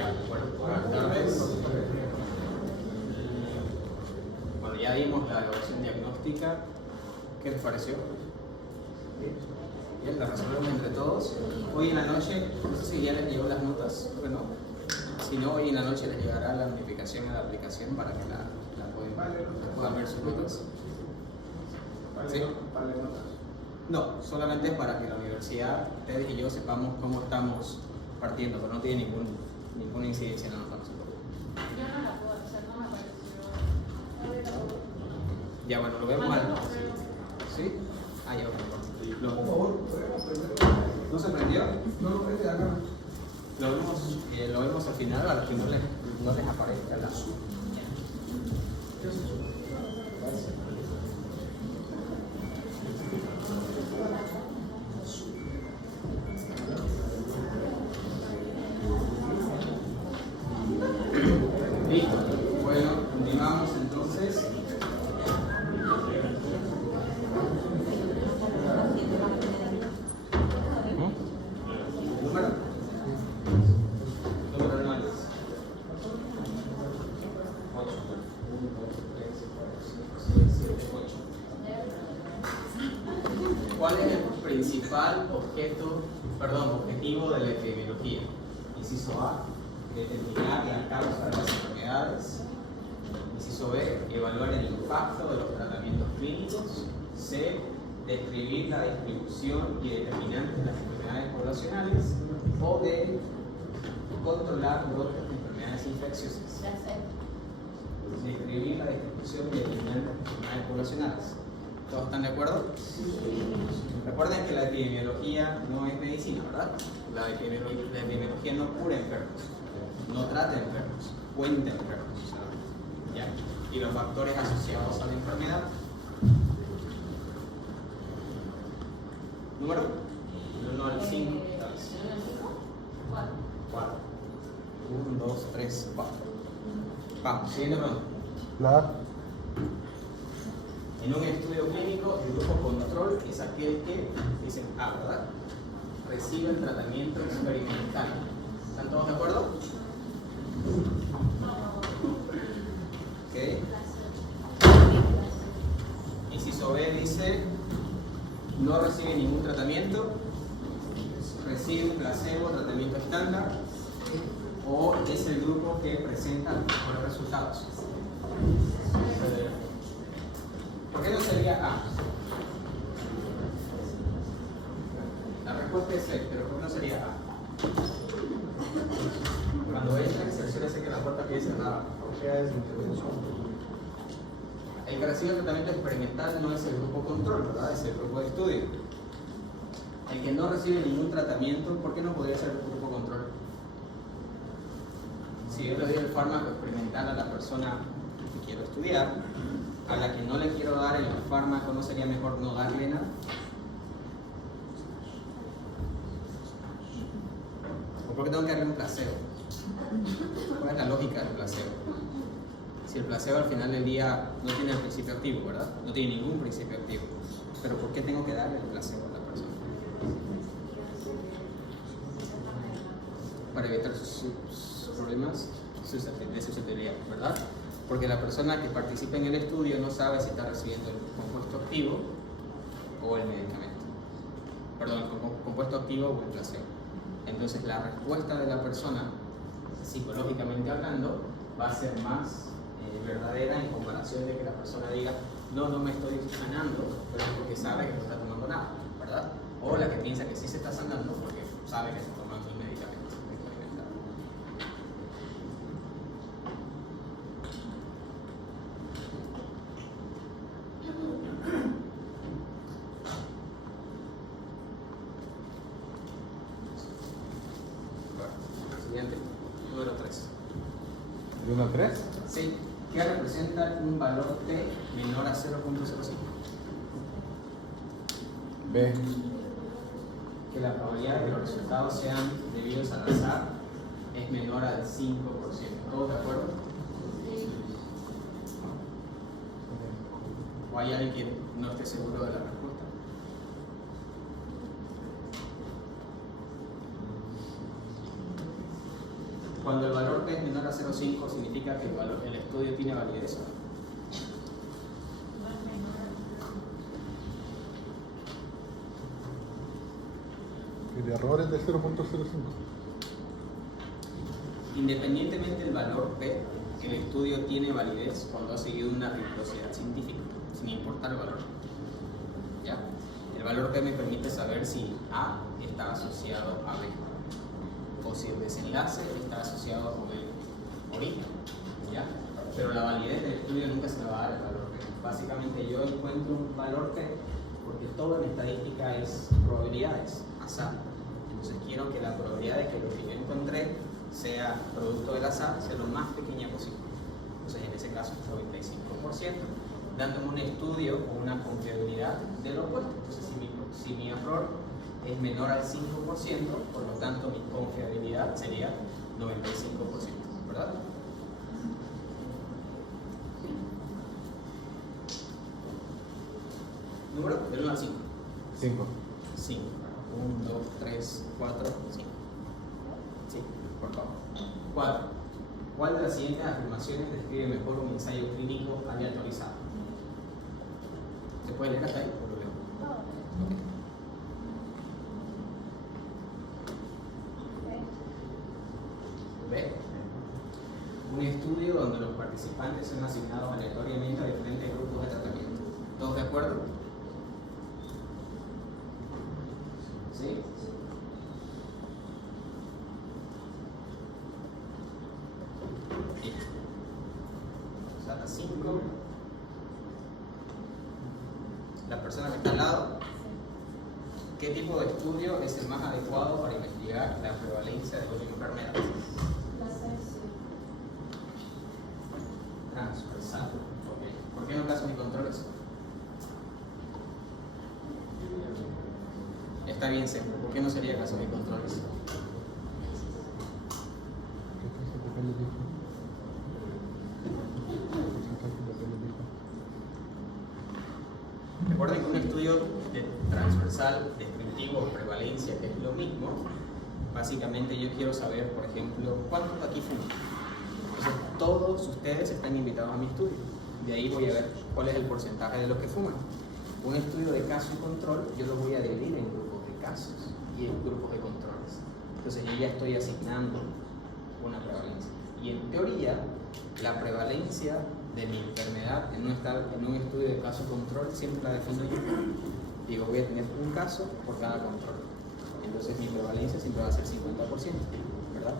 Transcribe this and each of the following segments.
Ya, bueno, buenas tardes. Bueno, ya dimos la evaluación diagnóstica. ¿Qué les pareció? Bien, la resolvemos entre todos. Hoy en la noche, no sé si ya les llegó las notas, creo que no. Si no, hoy en la noche les llegará la notificación a la aplicación para que la puedan ver sus notas. ¿Sí? No, solamente es para que la universidad, ustedes y yo sepamos cómo estamos partiendo, pero no tiene ninguna incidencia en la nota. Yo no la puedo hacer, no me pareció. Ya, bueno, lo vemos mal. ¿Sí? Ah, ya, bueno. Por favor, ¿No se prendió? no lo prende acá. Lo vemos al final, a los que no les aparezca la... Listo. Bueno, continuamos entonces. Número 9. 8. 1, 2, 3, 4, 5, 6, 7, 8. ¿Cuál es el principal objetivo de la epidemiología? Inciso A, determinar la causa de las enfermedades. Inciso B, evaluar el impacto de los tratamientos clínicos. C, describir la distribución y determinantes de las enfermedades poblacionales. O D, controlar brotes de enfermedades infecciosas. Describir la distribución y determinantes de las enfermedades poblacionales. ¿Todos están de acuerdo? Sí. Recuerden que la epidemiología no es medicina, ¿verdad? La epidemiología no cura enfermos, no trata enfermos, cuenta enfermos. ¿Ya? Y los factores asociados a la enfermedad. Número 1 al 5. 4. 1, 2, 3, 4. Vamos, siguiente pregunta. En un estudio clínico, el grupo control es aquel que, dicen A, ¿verdad? Recibe el tratamiento experimental. ¿Están todos de acuerdo? ¿Ok? Inciso B dice, no recibe ningún tratamiento, recibe un placebo, tratamiento estándar, o es el grupo que presenta los mejores resultados. ¿Por qué no sería A? La respuesta es C, pero ¿por qué no sería A? Cuando entra, se asegúrese que la puerta quede cerrada. El que recibe el tratamiento experimental no es el grupo control, ¿verdad? Es el grupo de estudio. El que no recibe ningún tratamiento, ¿por qué no podría ser el grupo control? Si yo le doy el fármaco experimental a la persona que quiero estudiar, a la que no le quiero dar el fármaco, ¿no sería mejor no darle nada? ¿O por qué tengo que darle un placebo? ¿Cuál es la lógica del placebo? Si el placebo al final del día no tiene el principio activo, ¿verdad? No tiene ningún principio activo. Pero ¿por qué tengo que darle el placebo a la persona? Para evitar sus problemas de susceptibilidad, ¿verdad? Porque la persona que participa en el estudio no sabe si está recibiendo el compuesto activo o el medicamento. Perdón, el compuesto activo o el placebo. Entonces la respuesta de la persona, psicológicamente hablando, va a ser más verdadera en comparación de que la persona diga no me estoy sanando, pero es porque sabe que no está tomando nada, ¿verdad? O la que piensa que sí se está sanando porque sabe que está tomando el medicamento experimental. Siguiente, número 3. ¿1 a 3? Sí, ¿qué representa un valor T menor a 0.05? B. Que la probabilidad de que los resultados sean debidos al azar es menor al 5%. ¿Todos de acuerdo? ¿O hay alguien que no esté seguro de la respuesta? Cuando el valor P es menor a 0,5 significa que el estudio tiene validez o no. El error es del 0.05. Independientemente del valor P, el estudio tiene validez cuando ha seguido una rigurosidad científica, sin importar el valor. ¿Ya? El valor P me permite saber si A está asociado a B, o si el desenlace está asociado con el origen. ¿Ya? Pero la validez del estudio nunca se le va a dar el valor P. Básicamente yo encuentro un valor P porque todo en estadística es probabilidades, azar. Entonces quiero que la probabilidad de que lo que yo encontré sea producto del azar sea lo más pequeña posible. Entonces en ese caso es 95%, dándome un estudio o una confiabilidad del opuesto. Entonces si mi error es menor al 5%, por lo tanto mi confiabilidad sería 95%, ¿verdad? Número del 1 al 5. 5. 5. 1, 2, 3, 4, 5. Sí, por favor. 4. ¿Cuál de las siguientes afirmaciones describe mejor un ensayo clínico aleatorizado? ¿Se puede leer hasta ahí o lo leo? Okay. ¿Ve? Un estudio donde los participantes son asignados aleatoriamente a diferentes grupos de tratamiento. ¿Todos de acuerdo? ¿Sí? Listo. Sala 5. La persona que está al lado. ¿Qué tipo de estudio es el más adecuado para investigar la prevalencia de dos enfermedades? Transversal. Okay. ¿Por qué no casos y controles? Está bien siempre. ¿Por qué no sería casos y controles? Recuerden que un estudio de transversal, descriptivo o prevalencia, que es lo mismo, básicamente yo quiero saber, por ejemplo, ¿cuántos aquí fuman? Entonces, todos ustedes están invitados a mi estudio. De ahí voy a ver cuál es el porcentaje de los que fuman. Un estudio de caso y control, yo lo voy a dividir en grupos de casos y en grupos de controles. Entonces, yo ya estoy asignando una prevalencia. Y en teoría, la prevalencia de mi enfermedad en un estudio de caso-control siempre la defino yo. Digo, voy a tener un caso por cada control. Entonces mi prevalencia siempre va a ser 50%, ¿verdad?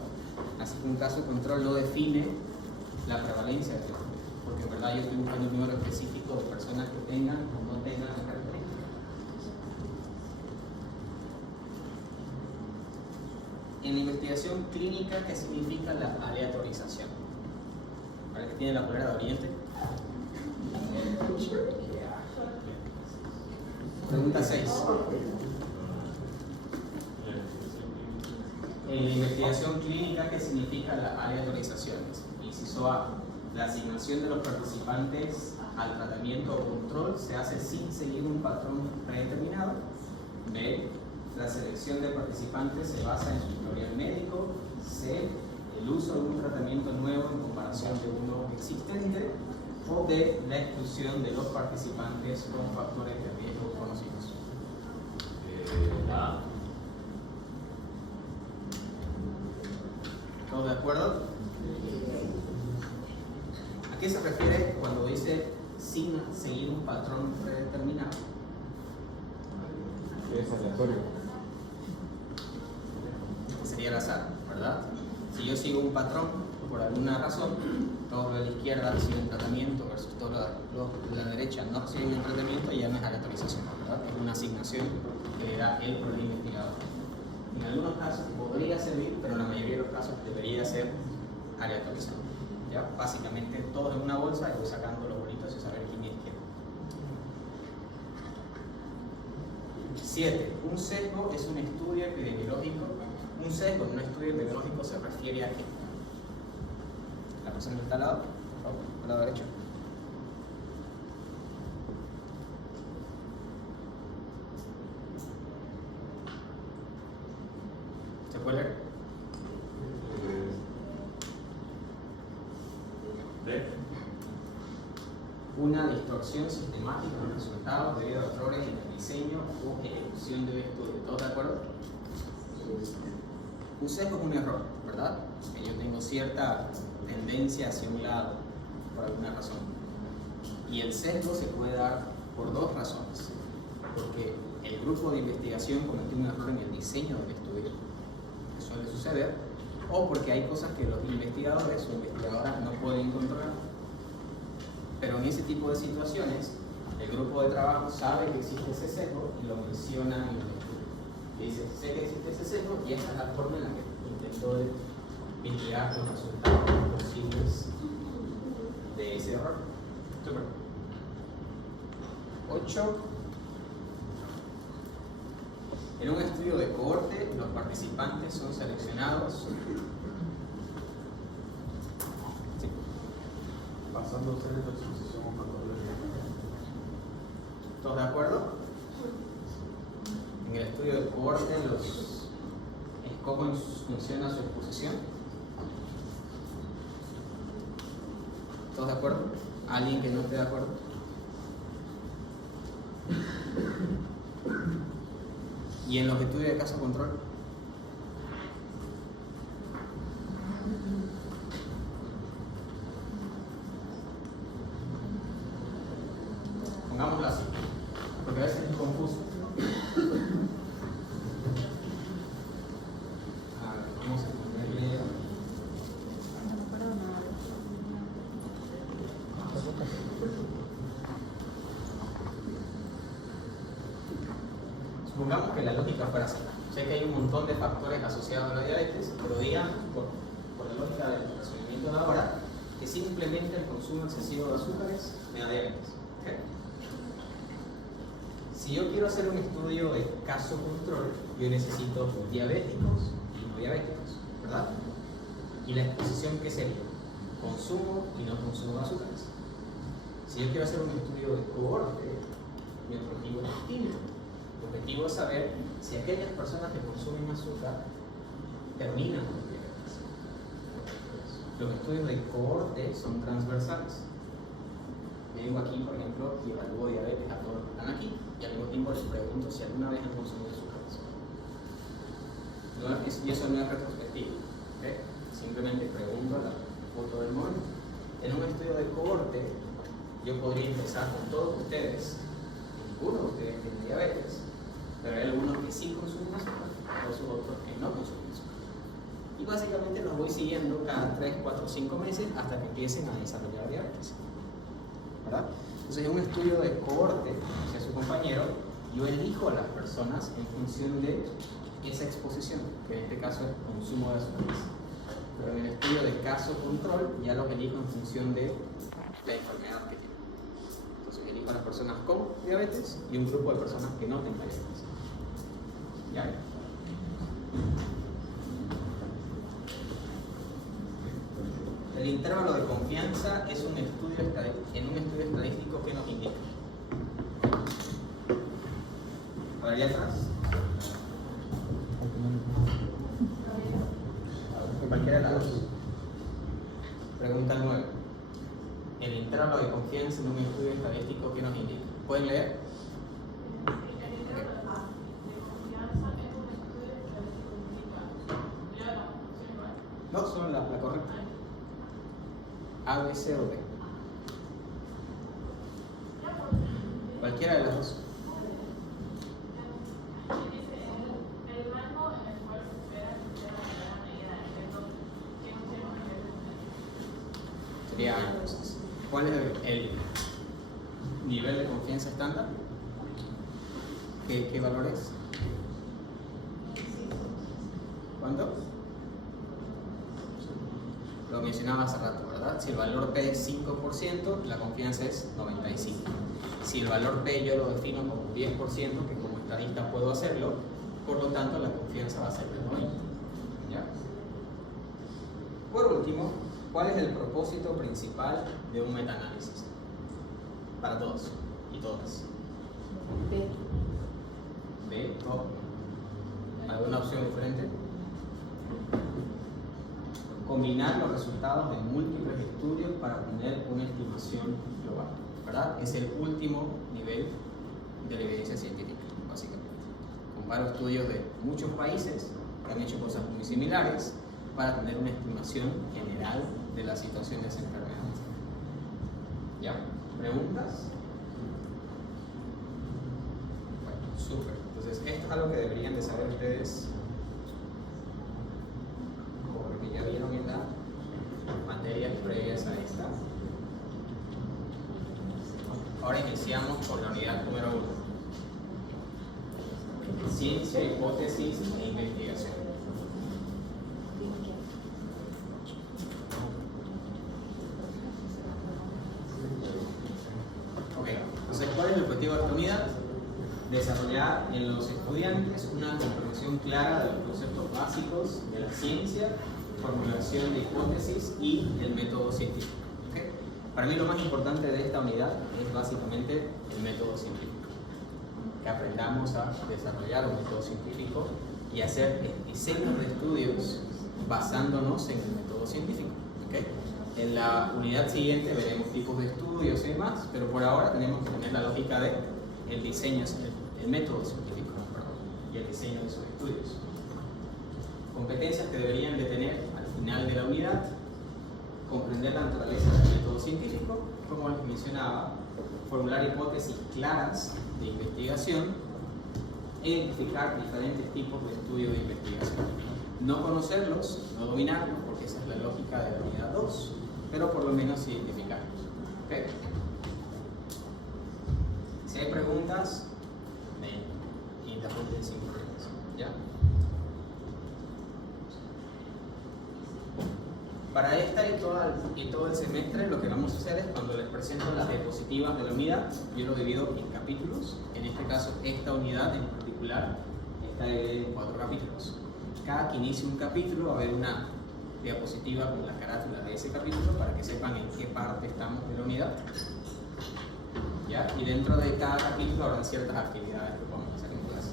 Así que un caso-control no define la prevalencia de esto, porque en verdad yo estoy buscando un número específico de personas que tengan o no tengan las características. En la investigación clínica, ¿qué significa la aleatorización? ¿Para que tiene la polera de Oriente? Pregunta 6. En la investigación clínica, ¿qué significa la aleatorización? Inciso A. La asignación de los participantes al tratamiento o control se hace sin seguir un patrón predeterminado. B. La selección de participantes se basa en su historial médico. C. El uso de un tratamiento nuevo en comparación de uno existente. O D. La exclusión de los participantes con factores de riesgo conocidos. ¿Todos de acuerdo? ¿A qué se refiere cuando dice sin seguir un patrón predeterminado? Es aleatorio. Sería el azar, ¿verdad? Si yo sigo un patrón, por alguna razón, todos los de la izquierda reciben tratamiento versus todos los de la derecha no reciben un tratamiento, ya no es aleatorización, ¿verdad? Es una asignación que le da él por el investigador. En algunos casos podría servir, pero en la mayoría de los casos debería ser aleatorizado. ¿Ya? Básicamente todos en una bolsa y voy sacando los bolitos y saber quién es quién. 7. Un sesgo es un estudio epidemiológico. Un sesgo en un estudio epidemiológico se refiere a qué? La persona que está al lado, por favor, al lado derecho. ¿Se puede leer? Una distorsión sistemática de los resultados debido a errores en el diseño o ejecución del estudio. ¿Todos de acuerdo? Un sesgo es un error, ¿verdad? Que yo tengo cierta tendencia hacia un lado por alguna razón. Y el sesgo se puede dar por dos razones. Porque el grupo de investigación cometió un error en el diseño del estudio, que suele suceder, o porque hay cosas que los investigadores o investigadoras no pueden controlar. Pero en ese tipo de situaciones, el grupo de trabajo sabe que existe ese sesgo y lo menciona en el estudio. Y dice, sé que existe ese sesgo y esta es la forma en la que intento entregar los resultados posibles de ese error. Super. 8. En un estudio de cohorte, los participantes son seleccionados Pasando a ser esta exposición o cuando ¿Todos de acuerdo? En el estudio de cohorte, ¿cómo funciona su exposición? ¿Todos de acuerdo? ¿Alguien que no esté de acuerdo? ¿Y en los estudios de caso control? Pongámoslo así, porque a veces es confuso. A ver, vamos a ponerle... Supongamos que la lógica fuera así. Sé que hay un montón de factores asociados a la diabetes, pero digamos, por la lógica del razonamiento de ahora, que simplemente el consumo excesivo de azúcares me da diabetes. ¿Okay? Si yo quiero hacer un estudio de caso control, yo necesito diabéticos y no diabéticos, ¿verdad? ¿Y la exposición qué sería? Consumo y no consumo de azúcares. Si yo quiero hacer un estudio de cohorte, mi objetivo es distinto. El objetivo es saber si aquellas personas que consumen azúcar terminan con diabetes. Los estudios de cohorte son transversales. Yo digo aquí, por ejemplo, y evalúo diabetes a todos los que están aquí y al mismo tiempo les pregunto si alguna vez han consumido azúcares. Y eso no es retrospectivo. ¿Okay? Simplemente pregunto a la foto del momento. En un estudio de cohorte, yo podría empezar con todos ustedes. Ninguno de ustedes tiene diabetes, pero hay algunos que sí consumen azúcar, otros que no consumen azúcar. Y básicamente los voy siguiendo cada 3, 4, 5 meses hasta que empiecen a desarrollar diabetes. ¿Verdad? Entonces, en un estudio de cohorte, hacia su compañero, yo elijo a las personas en función de esa exposición, que en este caso es consumo de azúcares. Pero en el estudio de caso control, ya los elijo en función de la enfermedad que tienen. Entonces, elijo a las personas con diabetes y un grupo de personas que no tengan diabetes. ¿Ya? El intervalo de confianza es un estudio en un estudio estadístico que nos indica. ¿Para allá atrás? Cualquiera de las dos. Pregunta 9. El intervalo de confianza en un estudio estadístico que nos indica. ¿Pueden leer? No, son la correcta. A, B, C o D. Cualquiera de las dos. Sería A entonces. ¿Cuál es el nivel de confianza estándar? ¿Qué valor es? ¿Cuánto? Lo mencionaba hace rato, ¿verdad? Si el valor P es 5%, la confianza es 95%. Si el valor P yo lo defino como 10%, que como estadista puedo hacerlo, por lo tanto la confianza va a ser de 90%. ¿Ya? Por último, ¿cuál es el propósito principal de un metaanálisis? Para todos y todas. B, todo. ¿Alguna opción diferente? combinar los resultados de múltiples estudios para obtener una estimación global, ¿verdad? Es el último nivel de la evidencia científica, básicamente. Comparo estudios de muchos países que han hecho cosas muy similares para tener una estimación general de la situación de esa enfermedad. ¿Ya? ¿Preguntas? Bueno, súper. Entonces, esto es algo que deberían de saber ustedes, porque ya vieron en las materias previas a esta. Ahora iniciamos con la unidad número 1. Ciencia, hipótesis e investigación. Ok, entonces, ¿cuál es el objetivo de esta unidad? Desarrollar en los estudiantes una comprensión clara de los conceptos básicos de la ciencia, formulación de hipótesis y el método científico. ¿Okay? Para mí lo más importante de esta unidad es básicamente el método científico. Que aprendamos a desarrollar un método científico y hacer diseños de estudios basándonos en el método científico. ¿Okay? En la unidad siguiente veremos tipos de estudios y demás, pero por ahora tenemos que tener la lógica de el diseño, el método científico, perdón, y el diseño de sus estudios. Competencias que deberían de tener al final de la unidad: comprender la naturaleza del método científico, como les mencionaba, formular hipótesis claras de investigación, e identificar diferentes tipos de estudio de investigación. No conocerlos, no dominarlos, porque esa es la lógica de la unidad 2, pero por lo menos identificarlos. ¿Okay? Si hay preguntas, me interrumpen sin problemas. ¿Ya? Para esta y todo el semestre, lo que vamos a hacer es, cuando les presento las diapositivas de la unidad, yo lo divido en capítulos. En este caso, esta unidad en particular está dividida en 4 capítulos. Cada que inicie un capítulo va a haber una diapositiva con la carátula de ese capítulo para que sepan en qué parte estamos de la unidad. ¿Ya? Y dentro de cada capítulo habrán ciertas actividades que podemos hacer en clase.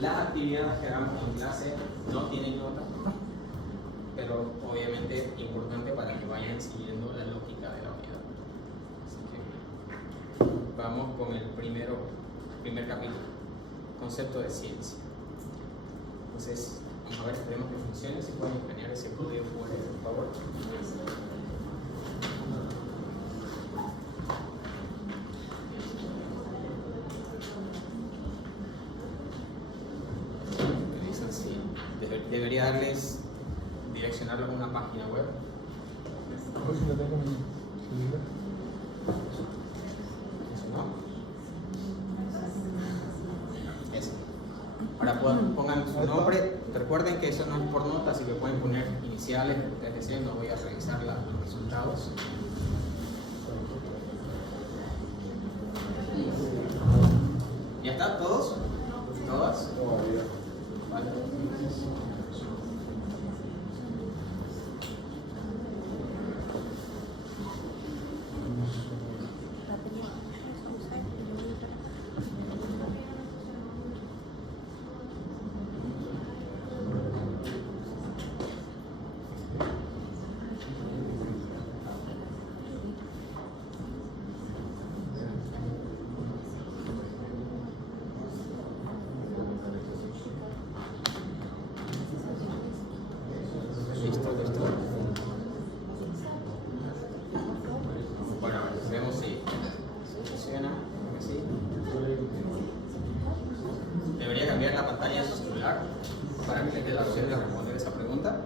Las actividades que hagamos en clase no tienen nota, pero obviamente importante para que vayan siguiendo la lógica de la unidad. Así que vamos con el primer capítulo, concepto de ciencia. Entonces, vamos a ver, esperemos que funcione. Si pueden escanear ese código, por favor. Me dicen si debería darles direccionarlo a una página web. Eso. Ahora pongan su nombre. Recuerden que eso no es por nota, así que pueden poner iniciales, lo que ustedes deseen. No voy a revisar los resultados. ¿Ya está? ¿Todos? ¿Todas? Vale. Listo. Bueno, vemos si funciona. Creo que sí. Debería cambiar la pantalla de su celular para que les dé la opción de responder esa pregunta.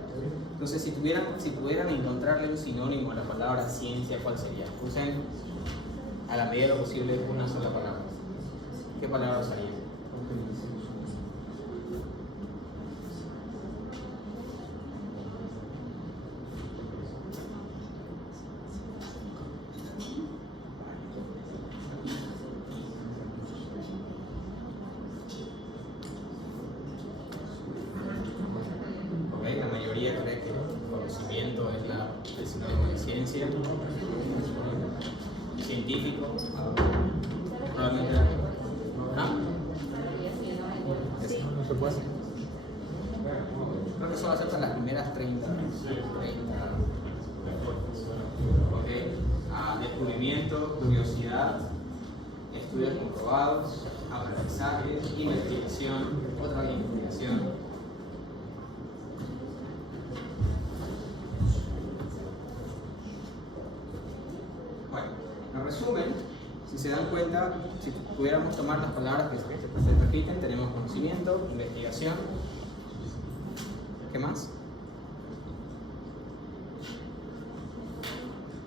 Entonces, si pudieran encontrarle un sinónimo a la palabra ciencia, ¿cuál sería? Usen a la medida de lo posible una sola palabra. ¿Qué palabra usarían? La mayoría cree que conocimiento es el sinónimo de ciencia. Científico. Probablemente. ¿Ah? No se puede. Creo que eso va a ser para las primeras 30 conocimiento, curiosidad, estudios comprobados, aprendizaje, investigación, otra vez investigación. Bueno, en resumen, si se dan cuenta, si pudiéramos tomar las palabras que se repiten, tenemos conocimiento, investigación. ¿Qué más?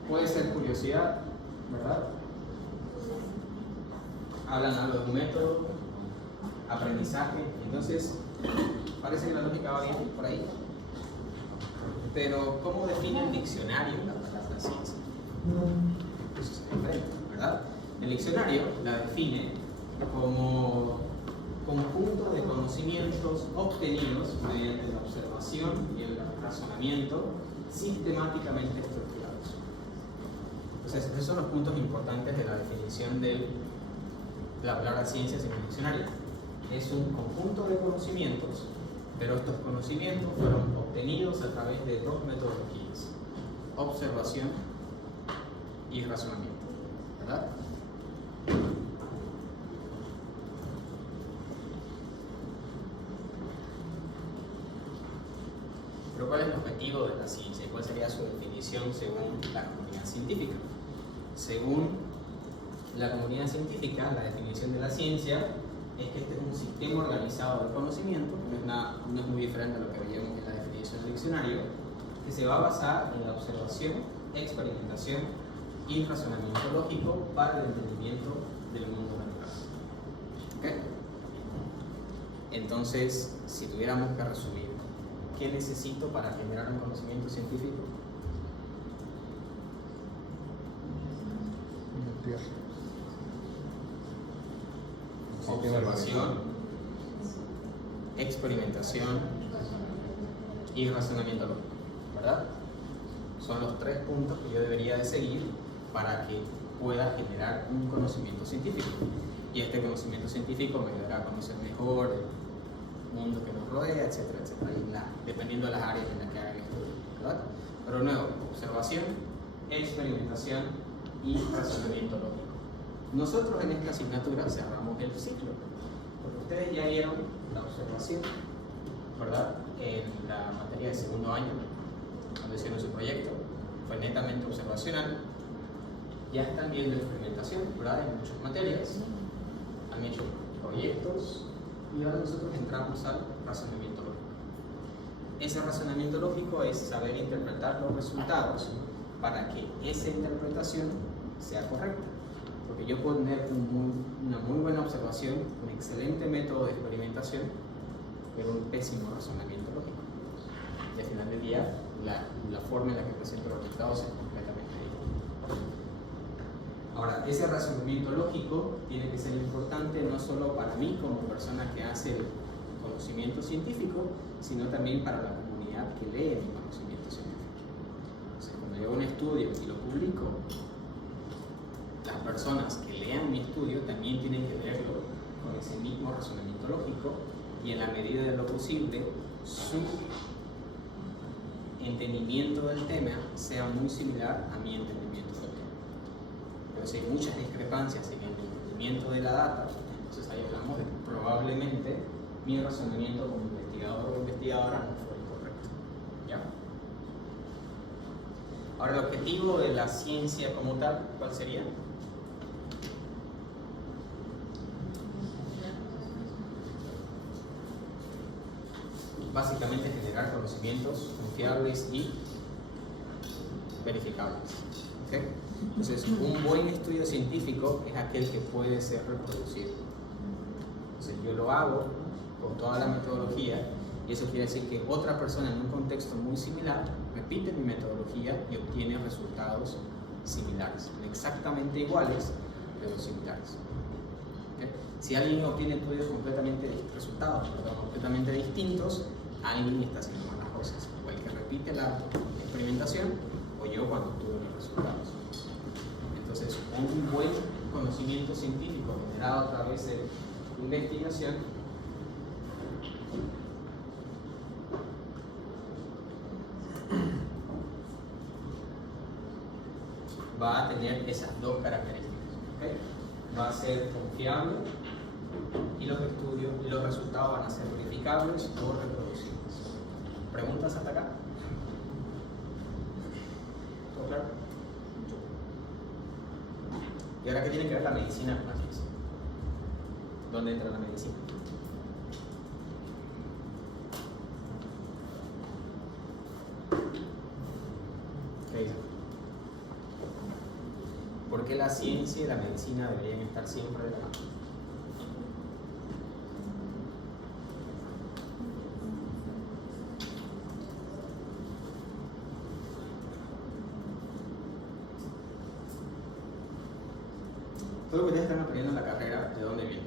Puede ser curiosidad, ¿verdad? Hablan algo de un método, aprendizaje. Entonces, parece que la lógica va bien por ahí. Pero, ¿cómo define el diccionario la palabra ciencia? Eso es diferente, ¿verdad? El diccionario la define como conjunto de conocimientos obtenidos mediante la observación y el razonamiento sistemáticamente estructurados. Entonces, esos son los puntos importantes de la definición de la palabra ciencia en el diccionario. Es un conjunto de conocimientos, pero estos conocimientos fueron obtenidos a través de dos metodologías: observación y razonamiento, ¿verdad? Pero ¿cuál es el objetivo de la ciencia? ¿Cuál sería su definición según la comunidad científica? Según la comunidad científica, la definición de la ciencia es que este es un sistema organizado de conocimiento, no es muy diferente a lo que veíamos en la definición del diccionario, que se va a basar en la observación, experimentación y razonamiento lógico para el entendimiento del mundo natural. ¿Okay? Entonces, si tuviéramos que resumir, ¿qué necesito para generar un conocimiento científico? Observación, experimentación y razonamiento lógico, ¿verdad? Son los tres puntos que yo debería de seguir para que pueda generar un conocimiento científico. Y este conocimiento científico me ayudará a conocer mejor el mundo que nos rodea, etcétera, etcétera, y dependiendo de las áreas en las que haga el estudio, ¿verdad? Pero de nuevo, observación, experimentación y razonamiento lógico. Nosotros en esta asignatura cerramos el ciclo, porque ustedes ya vieron la observación, ¿verdad? En la materia de segundo año, cuando hicieron su proyecto, fue netamente observacional. Ya están viendo experimentación, ¿verdad? En muchas materias, han hecho proyectos y ahora nosotros entramos al razonamiento lógico. Ese razonamiento lógico es saber interpretar los resultados para que esa interpretación sea correcta. Porque yo puedo tener una muy buena observación, un excelente método de experimentación, pero un pésimo razonamiento lógico. Y al final del día, la forma en la que presento los resultados es completamente diferente. Ahora, ese razonamiento lógico tiene que ser importante no solo para mí como persona que hace el conocimiento científico, sino también para la comunidad que lee mi conocimiento científico. Entonces, cuando yo hago un estudio y lo publico, las personas que lean mi estudio también tienen que leerlo con ese mismo razonamiento lógico y en la medida de lo posible su entendimiento del tema sea muy similar a mi entendimiento del tema. Pero si hay muchas discrepancias en el entendimiento de la data, entonces ahí hablamos de que probablemente mi razonamiento como investigador o investigadora no fue el correcto. ¿Ya? Ahora, el objetivo de la ciencia como tal, ¿cuál sería? Básicamente generar conocimientos confiables y verificables. ¿Okay? Entonces, un buen estudio científico es aquel que puede ser reproducido. Entonces, yo lo hago con toda la metodología y eso quiere decir que otra persona en un contexto muy similar repite mi metodología y obtiene resultados similares, exactamente iguales, pero similares. ¿Okay? Si alguien obtiene estudios resultados completamente distintos, alguien está haciendo malas cosas, o el que repite la experimentación o yo cuando obtuve los resultados. Entonces, un buen conocimiento científico generado a través de investigación va a tener esas dos características. ¿Okay? Va a ser confiable y los estudios y los resultados van a ser verificables o reproducibles. ¿Preguntas hasta acá? ¿Todo claro? ¿Y ahora qué tiene que ver la medicina con la ciencia? ¿Dónde entra la medicina? ¿Qué dice? ¿Por qué la ciencia y la medicina deberían estar siempre de la mano? Todo lo que ustedes están aprendiendo en la carrera, ¿de dónde viene?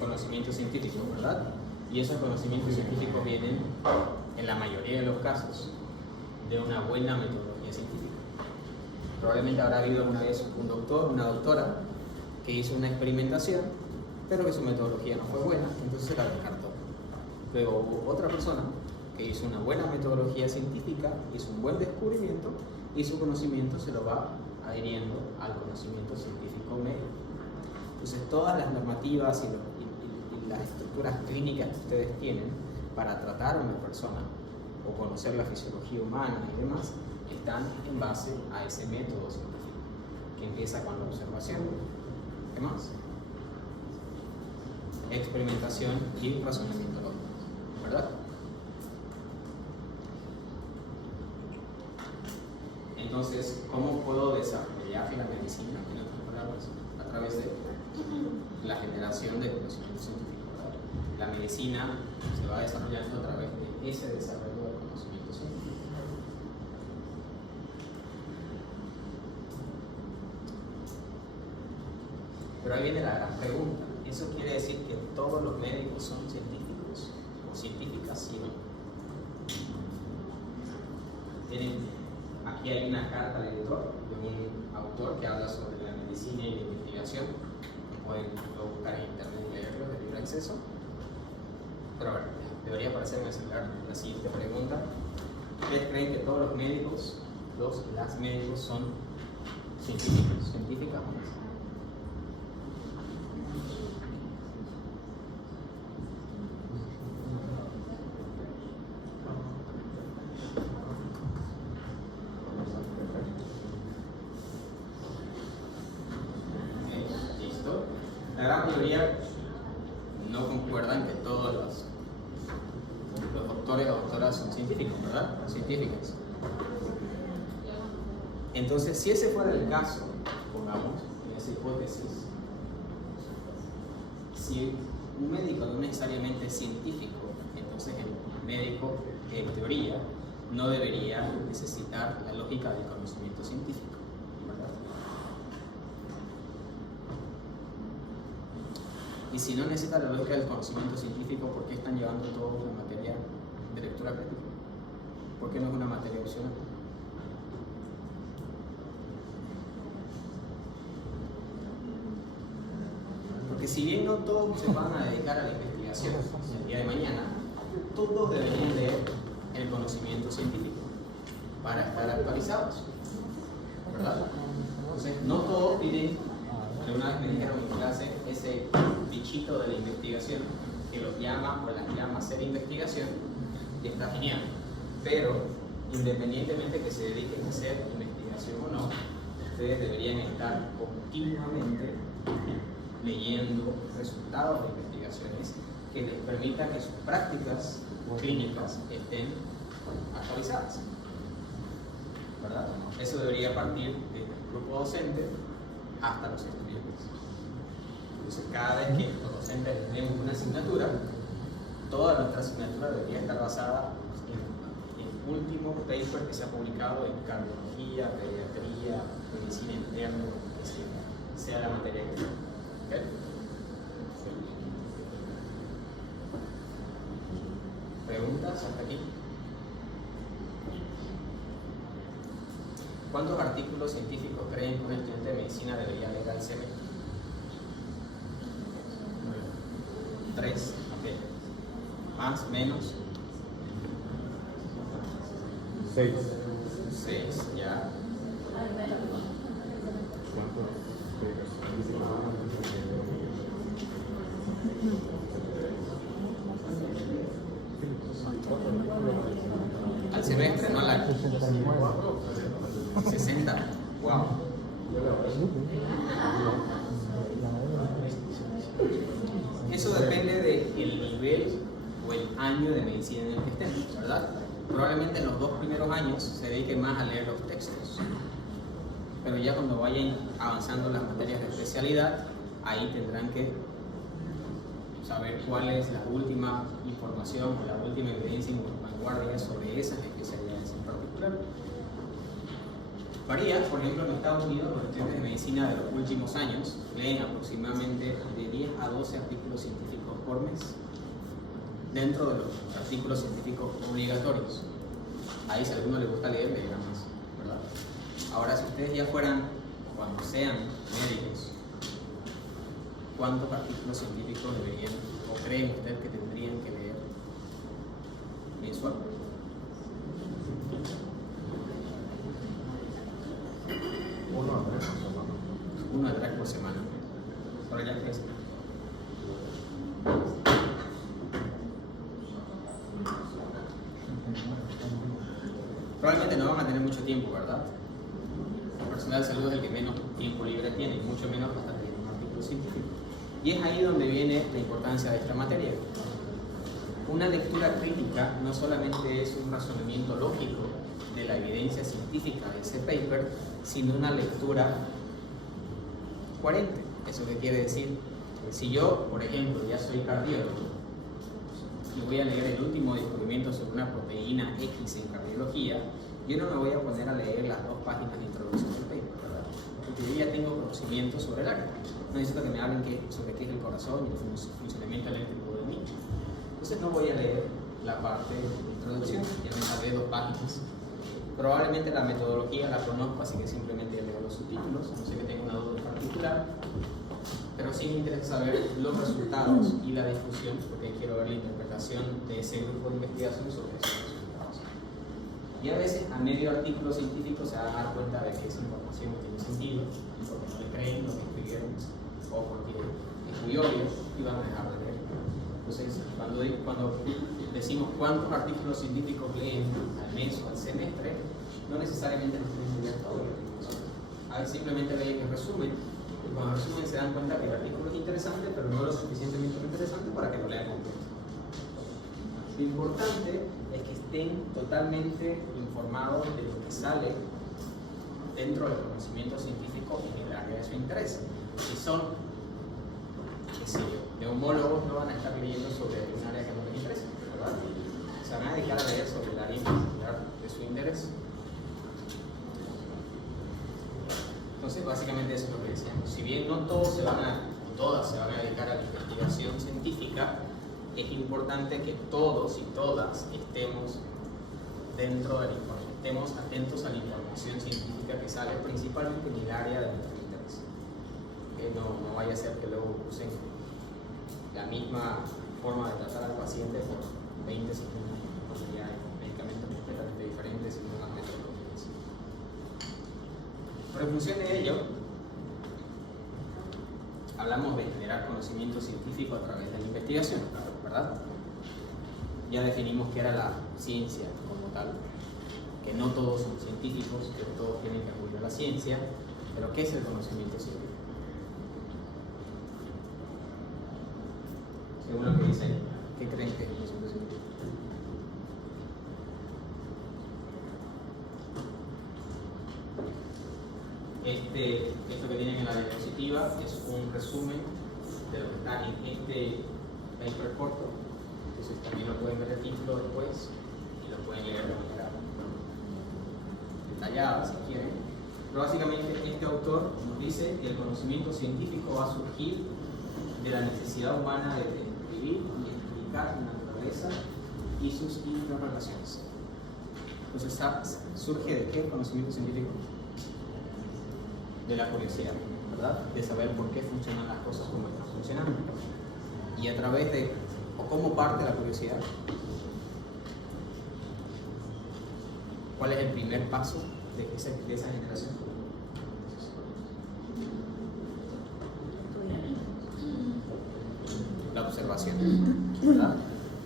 Conocimientos científicos, ¿verdad? Y esos conocimientos científicos vienen, en la mayoría de los casos, de una buena metodología científica. Probablemente habrá habido alguna vez un doctor, una doctora, que hizo una experimentación, pero que su metodología no fue buena, entonces se la descartó. Luego hubo otra persona que hizo una buena metodología científica, hizo un buen descubrimiento, y su conocimiento se lo va adhiriendo al conocimiento científico médico. Entonces todas las normativas y las estructuras clínicas que ustedes tienen para tratar a una persona o conocer la fisiología humana y demás están en base a ese método científico que empieza con la observación, ¿qué más? Experimentación y razonamiento lógico, ¿verdad? Entonces, ¿cómo puedo desarrollar la medicina, en otras palabras? A través de la generación de conocimiento científico, ¿verdad? La medicina se va desarrollando a través de ese desarrollo del conocimiento científico. Pero ahí viene la gran pregunta. ¿Eso quiere decir que todos los médicos son científicos o científicas? Sí o no. Aquí hay una carta al editor de un autor que habla sobre la medicina y la investigación. Pueden buscar en internet y leerlo de libre acceso. Pero a ver, debería aparecerme la siguiente pregunta. ¿Ustedes creen que todos los médicos, las médicos son científicos, científicas o no? La gran mayoría no concuerdan que todos los doctores o doctoras son científicos, ¿verdad? Científicas. Entonces, si ese fuera el caso, pongamos, en esa hipótesis, si un médico no necesariamente es científico, entonces el médico, en teoría, no debería necesitar la lógica del conocimiento científico, ¿verdad? Y si no necesita la lógica del conocimiento científico, ¿por qué están llevando todo una materia de lectura crítica? ¿Por qué no es una materia opcional? Porque si bien no todos se van a dedicar a la investigación el día de mañana, todos deberían leer el conocimiento científico para estar actualizados, ¿verdad? Entonces, no todos piden. Una vez me dijeron en clase ese bichito de la investigación que los llama o las llama a hacer investigación, y está genial, pero independientemente que se dediquen a hacer investigación o no, ustedes deberían estar continuamente leyendo resultados de investigaciones que les permitan que sus prácticas clínicas estén actualizadas, ¿verdad? Eso debería partir desde el grupo docente hasta los estudiantes. Entonces, cada vez que los docentes tenemos una asignatura, toda nuestra asignatura debería estar basada en el último paper que se ha publicado en cardiología, pediatría, medicina interna, que sea la materia que sea. ¿Okay? ¿Preguntas hasta aquí? ¿Cuántos artículos científicos creen que un estudiante de medicina debería leer al semestre? 3, ok. ¿Más? ¿Menos? 6. 6, ya. Al semestre, no al año. 60. Wow. Eso depende del nivel o el año de medicina en el que estén, ¿verdad? Probablemente en los 2 primeros años se dediquen más a leer los textos, pero ya cuando vayan avanzando las materias de especialidad, ahí tendrán que saber cuál es la última información o la última evidencia en vanguardia sobre esas especialidades en particular. Varía, por ejemplo, en Estados Unidos, los estudiantes de medicina de los últimos años leen aproximadamente de 10 a 12 artículos científicos por mes, dentro de los artículos científicos obligatorios. Ahí, si a alguno le gusta leer, leerá más, ¿verdad? Ahora, si ustedes ya fueran, cuando sean médicos, ¿cuántos artículos científicos deberían o creen ustedes que tendrían que leer mensual? 1 a 3 por semana. Ahora ya crece. Probablemente no van a tener mucho tiempo, ¿verdad? El personal de salud es el que menos tiempo libre tiene, y mucho menos para estar leyendo un artículo científico. Y es ahí donde viene la importancia de esta materia. Una lectura crítica no solamente es un razonamiento lógico de la evidencia científica de ese paper, sino una lectura coherente. ¿Eso qué quiere decir? Si yo, por ejemplo, ya soy cardiólogo y voy a leer el último descubrimiento sobre una proteína X en cardiología, yo no me voy a poner a leer las 2 páginas de introducción del paper, ¿verdad? Porque yo ya tengo conocimiento sobre el área. No necesito que me hablen sobre qué es el corazón y el funcionamiento eléctrico del niño. Entonces no voy a leer la parte de introducción, ya me salvé 2 páginas. Probablemente la metodología la conozco, así que simplemente leo los subtítulos, no sé que tengo una duda en particular, pero sí me interesa saber los resultados y la discusión, porque quiero ver la interpretación de ese grupo de investigación sobre esos resultados. Y a veces a medio artículo científico se van a dar cuenta de que esa información no tiene sentido, porque no le creen lo que escribieron, o porque es muy obvio y van a dejar de leer. Entonces, cuando decimos cuántos artículos científicos leen al mes o al semestre, no necesariamente nos tienen que leer todo. A veces simplemente leen el resumen, y con el resumen se dan cuenta que el artículo es interesante, pero no lo suficientemente interesante para que lo lean completo. Lo importante es que estén totalmente informados de lo que sale dentro del conocimiento científico en el área de su interés. Si son, qué sé yo, neumólogos, no van a estar leyendo sobre un área que no les interesa, ¿verdad? Se van a dedicar a leer sobre el área de su interés. Entonces, básicamente eso es lo que decíamos. Si bien no todas se van a dedicar a la investigación científica, es importante que todos y todas estemos estemos atentos a la información científica que sale principalmente en el área de nuestro interés. Que no vaya a ser que luego usen la misma forma de tratar al paciente por 20 segundos, porque ya hay medicamentos completamente diferentes y nuevas metodologías. Pero en función de ello, hablamos de generar conocimiento científico a través de la investigación, ¿verdad? Ya definimos qué era la ciencia como tal, que no todos son científicos, que todos tienen que acudir a la ciencia, pero ¿qué es el conocimiento científico? Según lo que dicen, ¿qué creen que es el conocimiento científico? Esto que tienen en la diapositiva es un resumen de lo que está en este paper corto. Entonces también lo pueden ver el título después y lo pueden leer de manera detallada si quieren. Pero básicamente este autor nos dice que el conocimiento científico va a surgir de la necesidad humana de describir y explicar la naturaleza y sus interrelaciones. Entonces, ¿surge de qué el conocimiento científico? De la curiosidad, ¿verdad? De saber por qué funcionan las cosas como están funcionando. Y a través de, o cómo parte la curiosidad, ¿Cuál es el primer paso de esa generación? La observación, ¿verdad?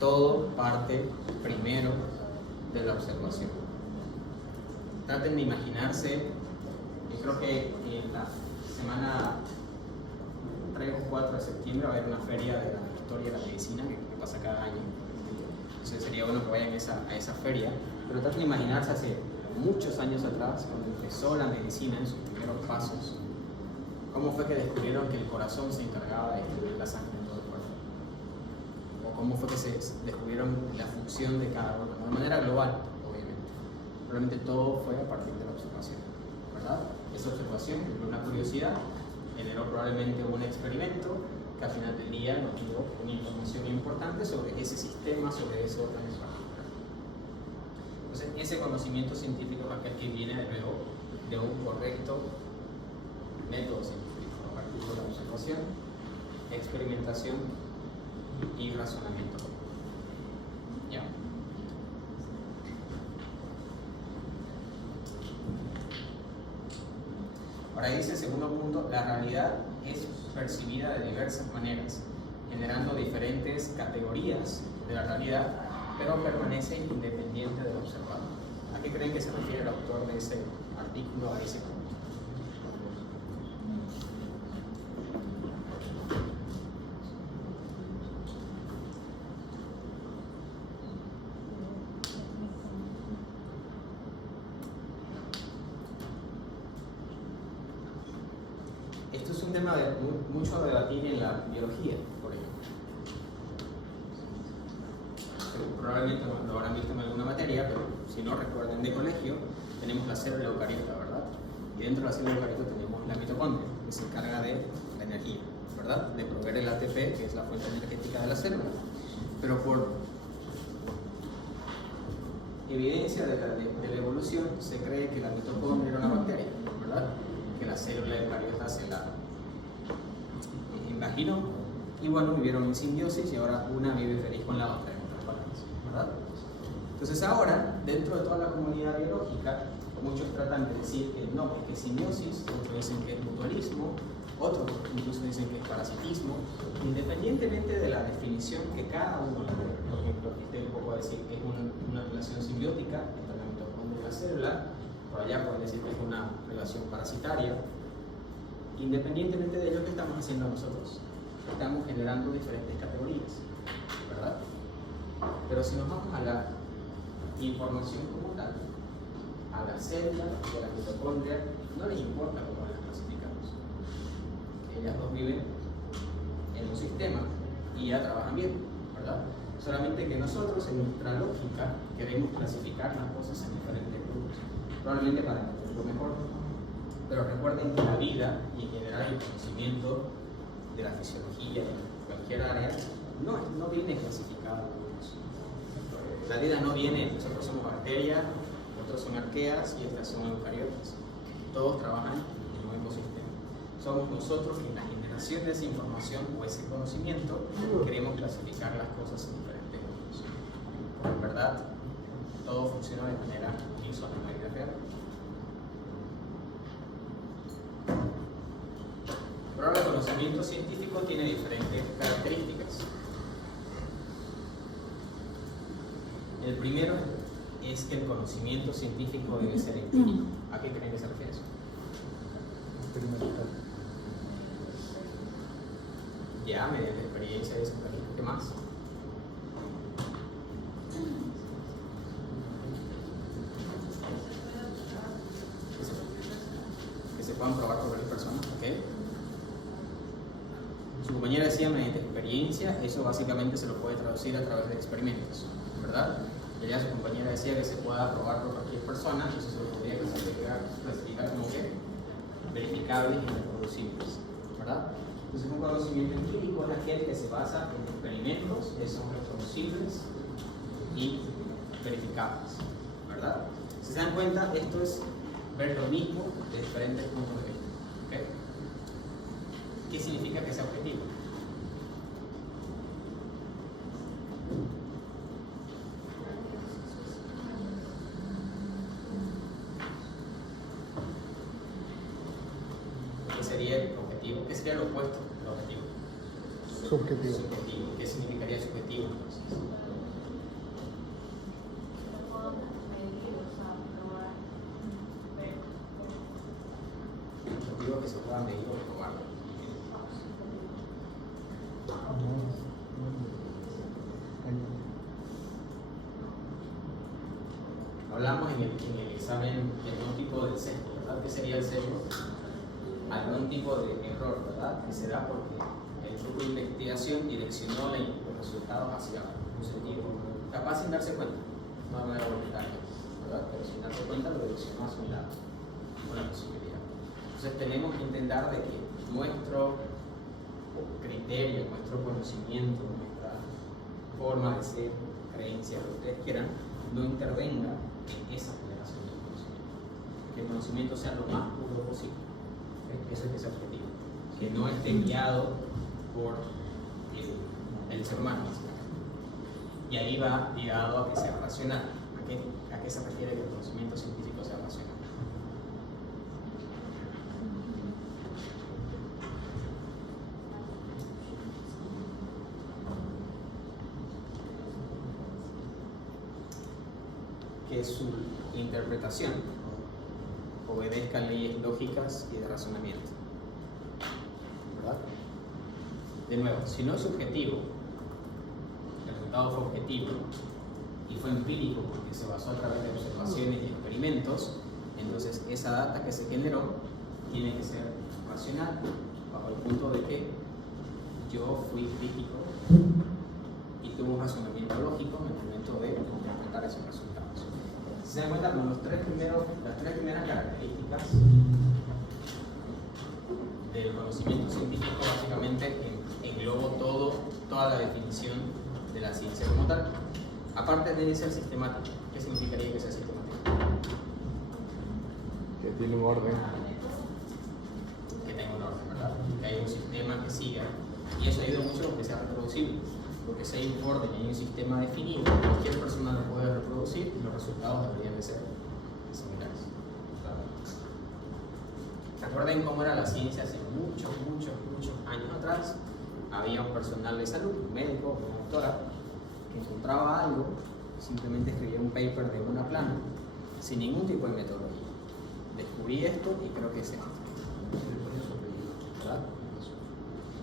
Todo parte primero de la observación. Traten de imaginarse, yo creo que en la semana 3 o 4 de septiembre va a haber una feria de la historia de la medicina que pasa cada año. Entonces sería bueno que vayan a esa feria, pero traten de imaginarse hace muchos años atrás, cuando empezó la medicina en sus primeros pasos, cómo fue que descubrieron que el corazón se encargaba de distribuir la sangre en todo el cuerpo, o cómo fue que se descubrieron la función de cada órgano, de manera global, obviamente. Probablemente todo fue a partir de la observación, ¿verdad? Esa observación, una curiosidad, generó probablemente un experimento que al final del día nos dio una información importante sobre ese sistema, sobre ese órgano en particular. Entonces, ese conocimiento científico es aquel que viene de nuevo de un correcto método científico, a partir de la observación, experimentación y razonamiento. ¿Ya? Ahora dice el segundo punto, la realidad es percibida de diversas maneras, generando diferentes categorías de la realidad, pero permanece independiente del observado. ¿A qué creen que se refiere el autor de ese artículo, a ese punto? Esto es un tema de mucho a debatir en la biología, por ejemplo. Probablemente lo habrán visto en alguna materia, pero si no recuerdan de colegio, tenemos la célula eucariota, ¿verdad? Y dentro de la célula eucariota tenemos la mitocondria, que se encarga de la energía, ¿verdad? De proveer el ATP, que es la fuente energética de la célula. Pero por evidencia de la evolución, se cree que la mitocondria era una bacteria, ¿verdad? Que la célula eucariota se la imaginó y bueno, vivieron en simbiosis y ahora una vive feliz con la otra, en otras palabras, ¿verdad? Entonces ahora, dentro de toda la comunidad biológica, muchos tratan de decir que no, que es simbiosis, otros dicen que es mutualismo, otros incluso dicen que es parasitismo, independientemente de la definición que cada uno le dé. Por ejemplo, aquí te puedo decir que es una relación simbiótica entre la mitocondria y la célula, por allá pueden decir que es una relación parasitaria. Independientemente de lo que estamos haciendo nosotros, estamos generando diferentes categorías, ¿verdad? Pero si nos vamos a la información como tal, a la célula y a la mitocondria, no les importa cómo las clasificamos. Ellas dos viven en un sistema y ya trabajan bien, ¿verdad? Solamente que nosotros, en nuestra lógica, queremos clasificar las cosas en diferentes grupos, probablemente para entenderlo mejor. Pero recuerden que la vida y en general el conocimiento de la fisiología en cualquier área no viene clasificado. La vida no viene, nosotros somos bacterias, otros son arqueas y estas son eucariotas. Todos trabajan en un ecosistema. Somos nosotros que en la generación de esa información o ese conocimiento queremos clasificar las cosas en diferentes grupos. En verdad, todo funciona de manera unísona en la vida real. Pero ahora el conocimiento científico tiene diferentes características. El primero es que el conocimiento científico debe ser empírico. ¿A qué creen que se refiere eso? Ya, mediante experiencia y descubrimiento. ¿Qué más? Que se puedan probar por varias personas, ¿ok? Su compañera decía mediante experiencia, eso básicamente se lo puede traducir a través de experimentos, ¿verdad? Y ya su compañera decía que se pueda probar por cualquier persona, eso se lo podría clasificar como que verificables y reproducibles, ¿verdad? Entonces un conocimiento empírico es aquel que se basa en experimentos que son reproducibles y verificables, ¿verdad? Si se dan cuenta, esto es ver lo mismo de diferentes puntos de vista, ¿ok? ¿Qué significa que sea objetivo? sería el objetivo? ¿Qué sería lo opuesto del objetivo? Subjetivo. Subjetivo. ¿Qué significaría subjetivo entonces? Objetivo que se pueda medir o probar. Hablamos en el examen diagnóstico del sesgo, ¿verdad? ¿Qué sería el sesgo? Algún tipo de error, ¿verdad? Que se da porque el grupo de investigación direccionó los resultados hacia un sentido, capaz sin darse cuenta, no de manera voluntaria, ¿verdad? Pero sin darse cuenta lo direccionó hacia un lado, una posibilidad. Entonces tenemos que intentar de que nuestro criterio, nuestro conocimiento, nuestra forma de ser, creencias, lo que ustedes quieran, no intervenga en esa generación del conocimiento. Que el conocimiento sea lo más puro posible. Eso es ese objetivo. Que no esté guiado por el ser humano. Y ahí va ligado a que sea racional. ¿A qué se refiere que el conocimiento científico sea racional? Que su interpretación obedezca leyes lógicas y de razonamiento. ¿Verdad? De nuevo, si no es subjetivo, el resultado fue objetivo y fue empírico porque se basó a través de observaciones y experimentos, entonces esa data que se generó tiene que ser racional, bajo el punto de que yo fui crítico y tuve un razonamiento lógico en el momento de interpretar esos resultados. Si se dan cuenta, con las tres primeras características del conocimiento científico, básicamente englobo toda la definición de la ciencia como tal. Aparte de ser sistemático, ¿qué significaría que sea sistemático? Que tiene un orden. Que tenga un orden, ¿verdad? Que haya un sistema que siga. Y eso ayuda mucho a que sea reproducible. Porque si hay un orden y hay un sistema definido, cualquier persona lo puede reproducir y los resultados deberían de ser similares. ¿Recuerden cómo era la ciencia hace muchos años atrás? Había un personal de salud, un médico, una doctora, que encontraba algo, simplemente escribía un paper de una plana, sin ningún tipo de metodología. Descubrí esto y creo que es esto. ¿Verdad?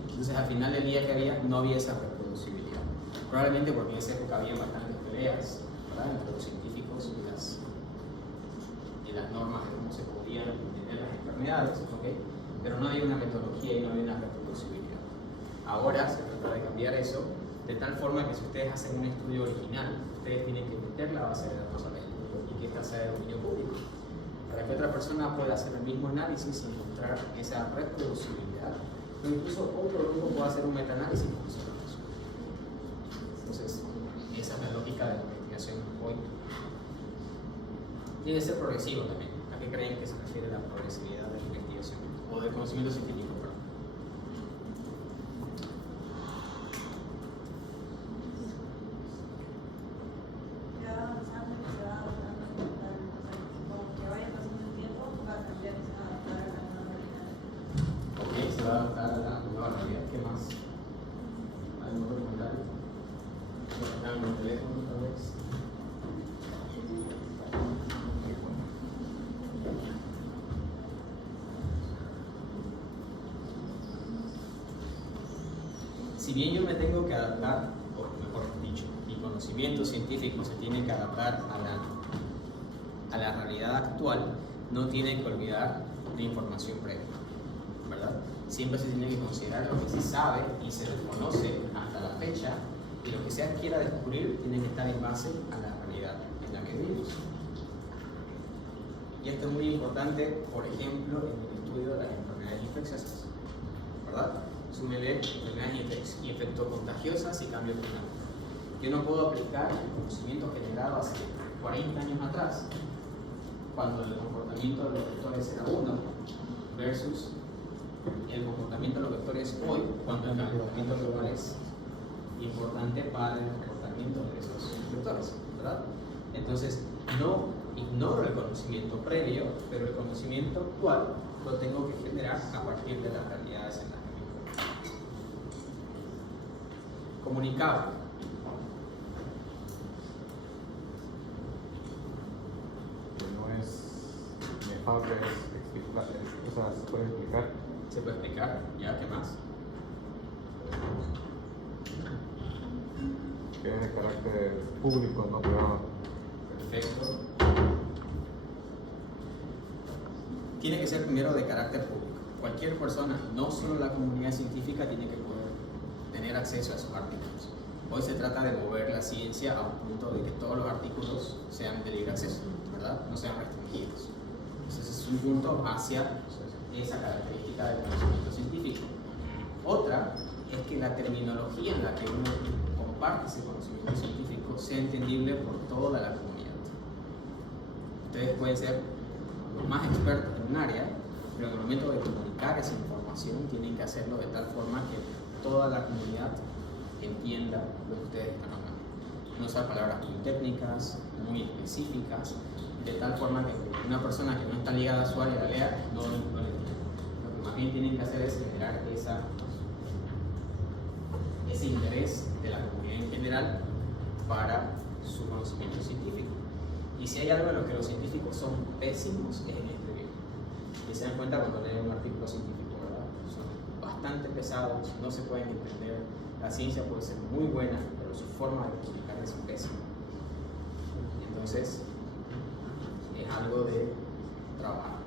Entonces al final del día que había, no había esa reproducibilidad. Probablemente porque en esa época había bastantes peleas, ¿verdad?, entre los científicos y las normas de cómo se podían entender las enfermedades, ¿okay? Pero no había una metodología y no había una reproducibilidad. Ahora se trata de cambiar eso de tal forma que si ustedes hacen un estudio original, ustedes tienen que meter la base de datos al estudio y que esta sea de dominio público, para que otra persona pueda hacer el mismo análisis y encontrar esa reproducibilidad, o incluso otro grupo pueda hacer un metaanálisis con esos datos. Entonces, esa es la lógica de la investigación hoy. Tiene que ser progresivo también. ¿A qué creen que se refiere la progresividad de la investigación? O del conocimiento científico, perdón. Ok, se va a adaptar a la nueva realidad. ¿Qué más? ¿Algún otro comentario? ¿Algún teléfono tal vez? Si bien yo me tengo que adaptar, o mejor dicho, mi conocimiento científico se tiene que adaptar a la realidad actual, no tiene que olvidar la información previa, ¿verdad? Siempre se tiene que considerar lo que se sabe y se desconoce hasta la fecha, y lo que se quiera descubrir tiene que estar en base a la realidad en la que vivimos. Y esto es muy importante, por ejemplo, en el estudio de las enfermedades infecciosas, ¿verdad? Súmele enfermedades infectocontagiosas y cambio climático. Yo no puedo aplicar el conocimiento generado hace 40 años atrás, cuando el comportamiento de los vectores era uno, versus el comportamiento de los vectores hoy, cuando el comportamiento global es importante para el comportamiento de esos vectores, ¿verdad? Entonces, no ignoro el conocimiento previo, pero el conocimiento actual lo tengo que generar a partir de las realidades en las que me encuentro. Comunicado. No es inefable, o sea, se puede explicar. Se puede explicar, ¿ya? ¿Qué más? Que es de carácter público, no privado. Perfecto. Tiene que ser primero de carácter público. Cualquier persona, no solo la comunidad científica, tiene que poder tener acceso a esos artículos. Hoy se trata de mover la ciencia a un punto de que todos los artículos sean de libre acceso, ¿verdad? No sean restringidos. Entonces es un punto hacia esa característica del conocimiento científico. Otra es que la terminología en la que uno comparte ese conocimiento científico sea entendible por toda la comunidad. Ustedes pueden ser los más expertos en un área, pero en el momento de comunicar esa información tienen que hacerlo de tal forma que toda la comunidad entienda lo que ustedes están hablando. No usar palabras muy técnicas, muy específicas, de tal forma que una persona que no está ligada a su área la lea, no lo entiende. Lo que más bien tienen que hacer es generar ese interés de la comunidad en general para su conocimiento científico. Y si hay algo en lo que los científicos son pésimos es en escribir. Y se dan cuenta cuando leen un artículo científico, ¿verdad? Son bastante pesados, no se pueden entender. La ciencia puede ser muy buena, pero su forma de comunicar es pésima. Entonces, es algo de trabajar.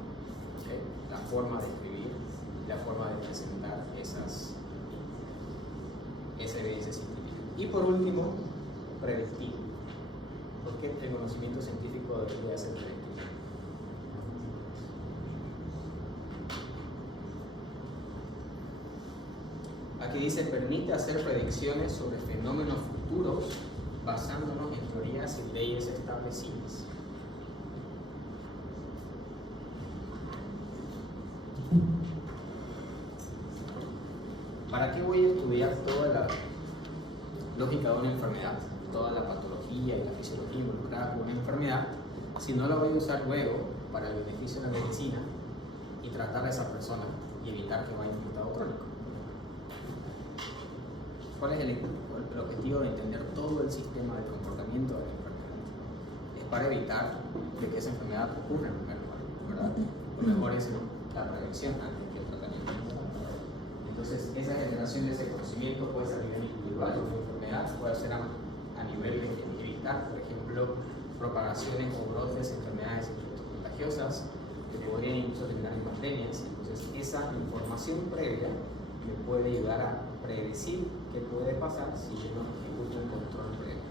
¿Okay? La forma de escribir, la forma de presentar esa evidencia científica. Y por último, preventivo. Porque el conocimiento científico debería ser preventivo. Aquí dice, permite hacer predicciones sobre fenómenos futuros basándonos en teorías y leyes establecidas. ¿Para qué voy a estudiar toda la lógica de una enfermedad, toda la patología y la fisiología involucrada con una enfermedad, si no la voy a usar luego para el beneficio de la medicina y tratar a esa persona y evitar que vaya a un estado crónico? ¿Cuál es el objetivo de entender todo el sistema de comportamiento de la enfermedad? Es para evitar de que esa enfermedad ocurra en primer lugar, ¿verdad? Lo mejor es la prevención antes que el tratamiento. Entonces, esa generación de ese conocimiento puede ser a nivel individual de una enfermedad, puede ser a nivel militar, por ejemplo, propagaciones o brotes de enfermedades contagiosas que podrían incluso terminar en pandemias. Entonces, esa información previa me puede ayudar a predecir qué puede pasar si yo no ejecuto un control previo.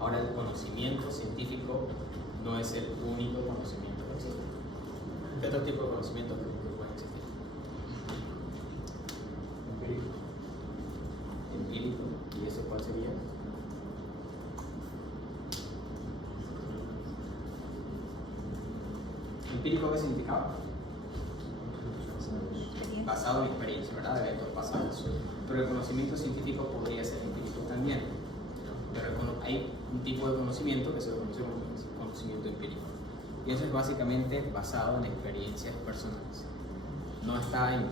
Ahora, el conocimiento científico no es el único conocimiento que existe. ¿Qué otro tipo de conocimiento puede existir? Empírico. ¿Y eso cuál sería? ¿Empírico qué significaba? Basado en experiencia, ¿verdad? De eventos pasados. Pero el conocimiento científico podría ser empírico también. Pero hay un tipo de conocimiento que se conoce como conocimiento empírico. Y eso es básicamente basado en experiencias personales. No está en